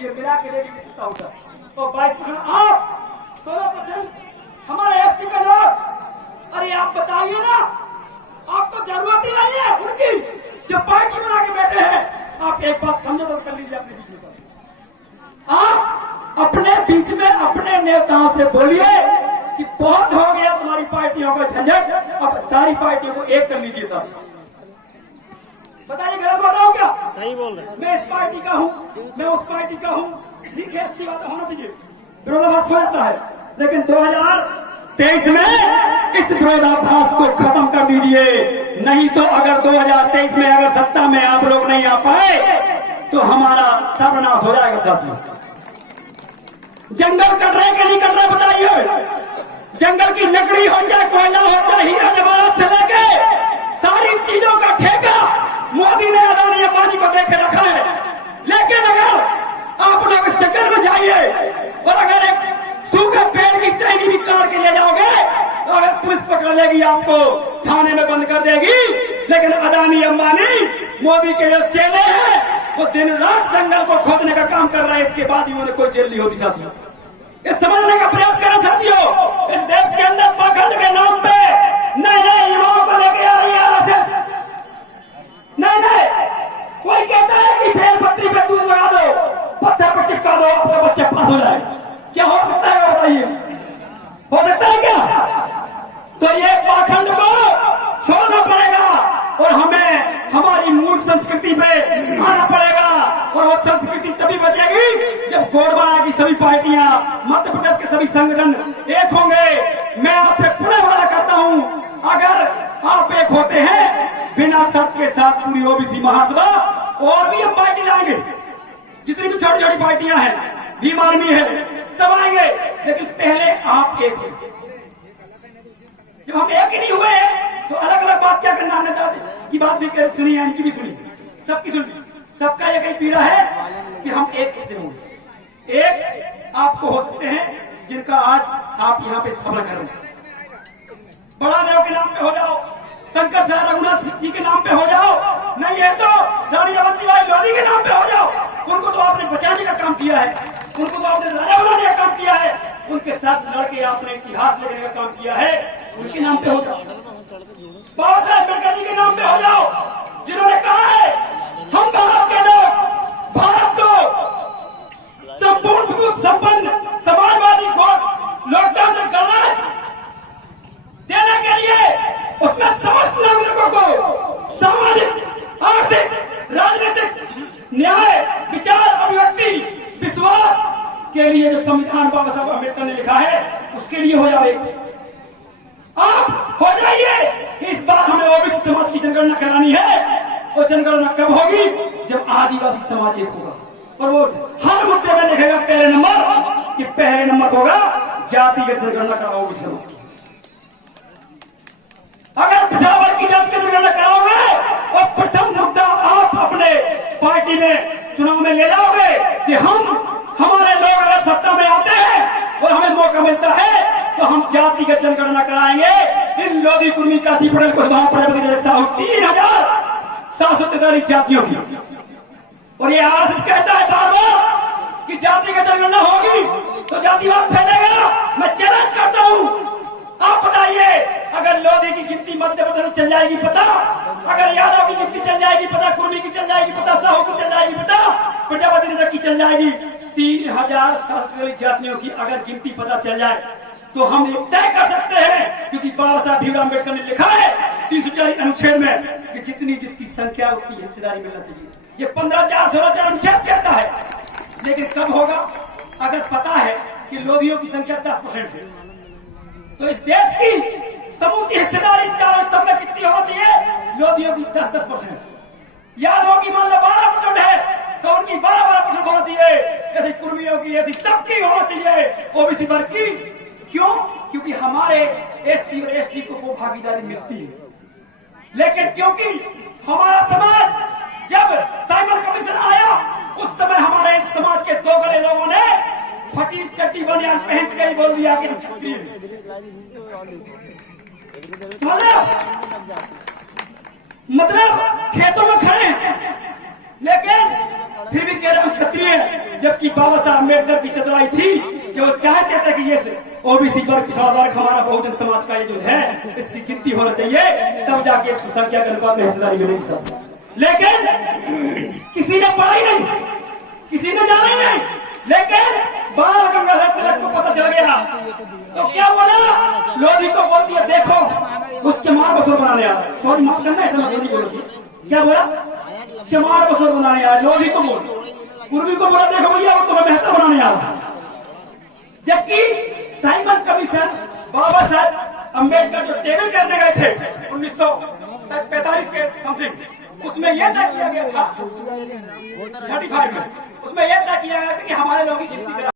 ये मिला के देखिए कितना होता है। तो 22% आप, 16% हमारे एससी का लोग। अरे आप बताइए ना, आपको जरूरत ही नहीं है उनकी, जो पार्टी बना के बैठे हैं। आप एक बात समझो तो कर लीजिए अपने बीच में। आप अपने बीच में अपने नेताओं से बोलिए कि बहुत हो गया तुम्हारी पार्टियों का झंझट, अब सारी पार्टियों को एक कर लीजिए साहब। बताइए गलत बोल रहा हूँ क्या? सही बोल रहे हैं। मैं इस पार्टी का हूँ, मैं उस पार्टी का हूँ, ठीक है, अच्छी बात होना चाहिए, विरोधाभास हो जाता है, लेकिन 2023 में इस विरोधाभास को खत्म कर दीजिए। नहीं तो अगर 2023 में अगर सत्ता में आप लोग नहीं आ पाए तो हमारा सर्वनाश हो जाएगा साथियों। जंगल कट रहे कि नहीं कट रहे बताइए। जंगल की लकड़ी हो चाहे कोयला हो चाहे हीरा जवाहरात से लेके सारी चीजों का ठेका मोदी ने अदानी अंबानी को देके रखा है। लेकिन अगर आप लोग इस चक्कर में जाइए और अगर एक सूखे पेड़ की टहनी भी काट के ले जाओगे तो अगर पुलिस पकड़ लेगी आपको थाने में बंद कर देगी। लेकिन अदानी अंबानी मोदी के जो चेले हैं वो दिन रात जंगल को खोदने का काम कर रहा है, इसके बाद भी उन्हें कोई जेल नहीं होती साथियों। ये समझने का प्रयास करें साथियों। इस देश के अंदर पाखंड के नाम पे नए नए युवाओं को लेके आ रही है आरएसएस। नहीं, कोई कहता है कि बेलपत्री पे दूध लगा दो, पत्थर पर चिपका दो, आपका बच्चा पास हो जाए। क्या हो सकता है बताइए? हो सकता है क्या? तो ये पाखंड को छोड़ना पड़ेगा और हमें हमारी मूल संस्कृति पे आना पड़ेगा। और वो संस्कृति तभी बचेगी जब गोरवाना की सभी पार्टियां, मध्य प्रदेश के सभी संगठन एक होंगे। मैं आपसे पुनः वादा करता हूं, अगर आप एक होते हैं बिना शर्त के साथ पूरी ओबीसी महासभा और भी हम पार्टी लाएंगे, जितनी भी छोटी छोटी पार्टियां हैं, भीम आर्मी है, सब आएंगे। लेकिन पहले आप एक हो। जब हम एक ही नहीं हुए तो अलग अलग बात क्या करना। हमने दादी की बात भी सुनी है, इनकी भी सुनी, सबकी सुनी। सबका एक ही पीड़ा है कि हम एक कैसे होंगे। एक आपको हो सकते हैं जिनका आज आप यहाँ पे स्थापना कर रहे हैं। बड़ा देव के नाम पे हो जाओ, शंकर साहब रघुनाथ जी के नाम पे हो जाओ, नहीं है तो रानी अवंतीबाई लोधी के नाम पे हो जाओ। उनको तो आपने बचाने का काम किया है, उनको तो आपने राजा बनाने का काम किया है, उनके साथ लड़के आपने इतिहास लिखने का काम किया है, उनके नाम पे हो जाओ। बाबा साहब अम्बेडकर जी के नाम पे हो जाओ, जिन्होंने कहा है हम भारत के लोग भारत को संपूर्ण संपन्न समाजवादी लोकतांत्रिक गणराज्य देने के लिए उसमें समस्त नागरिकों को सामाजिक, आर्थिक, राजनीतिक न्याय, विचार, अभिव्यक्ति, विश्वास के लिए जो संविधान बाबा साहब अम्बेडकर ने लिखा है उसके लिए हो जाओ एक। आप हो जाइए। इस बार हमें ओबीसी समाज की जनगणना करानी है और जनगणना कब होगी? जब आदिवासी समाज एक होगा और वो हर मुद्दे में लिखेगा पहले नंबर कि पहले नंबर होगा जातिगत जनगणना कराओ ओबीसी समाज की। अगर पिछड़ा वर्ग की जाति की जनगणना कराओगे और प्रथम मुद्दा आप अपने पार्टी में चुनाव में ले जाओगे कि हमारे लोग अगर सत्ता में आते हैं और हमें मौका मिलता है तो हम जातिगत जनगणना कराएंगे। इन लोधी कुर्मी काशी पटेल को 3743 जातियों की। और ये आरएसएस कहता है बार बार कि जातिगत जनगणना होगी तो जातिवाद फैलेगा। मैं चैलेंज करता हूं, आप बताइए, अगर लोधी की गिनती मध्य प्रदेश में चल जाएगी पता, अगर यादव की गिनती चल जाएगी पता, कुर्मी की चल जाएगी पता, साहू की चल जाएगी पता, प्रजापति नगर की चल जाएगी, 3743 जातियों की अगर गिनती पता चल जाए तो हम ये तय कर सकते हैं, क्योंकि बाबा साहब भीमराव अम्बेडकर ने लिखा है 340 अनुच्छेद में कि जितनी जिसकी संख्या उतनी हिस्सेदारी मिलना चाहिए। ये 15/4/16 अनुच्छेद कहता है। लेकिन कब होगा? अगर पता है कि लोधियों की संख्या 10% है तो इस देश की समूची हिस्सेदारी चारों स्तंभ में कितनी होनी चाहिए? लोधियों की 10% यादवों की मान लो 12% है तो उनकी 12% होना चाहिए, ऐसी कुर्मियों की, ऐसी सबकी होना चाहिए, ओबीसी वर्ग की। क्यों? क्योंकि हमारे एससी और एसटी को वो भागीदारी मिलती है। लेकिन क्योंकि हमारा समाज जब साइमन कमीशन आया उस समय हमारे समाज के दो गले लोगों ने फटी चट्टी बनियान पहन के ही बोल दिया कि हम क्षत्रिय हैं। मतलब खेतों में खड़े हैं लेकिन फिर भी कह रहे हम क्षत्रिय हैं। जबकि बाबा साहब अम्बेडकर की चतुराई थी कि वो चाहते थे कि ये ओबीसी वर्ग पिछड़ा वर्ग हमारा बहुजन समाज का ये जो है इसकी गिनती होना चाहिए, तब जाके इसको संख्या के अनुपात में हिस्सेदारी मिलेगी सब। लेकिन किसी ने पढ़ा ही नहीं, किसी ने जाना ही नहीं। लेकिन बाल गंगाधर तिलक को पता चल गया तो क्या बोला, लोधी को बोल दिया देखो वो चमार बसोर बनाने आ रहा है। सॉरी माफ करना है, लोधी बोलो क्या बोला, चमार बसोर बनाने आ रहा है। लोधी को बोल, पूर्वी को बोला देखो भैया वो तुम्हें बेहतर बनाने आ रहा है। जबकि साइमन कमीशन बाबा साहब अम्बेडकर जो टेबल करने गए थे 1945 के समथिंग, उसमें यह तय किया गया था 35 में, उसमें यह तय किया गया था कि हमारे लोगों की गिनती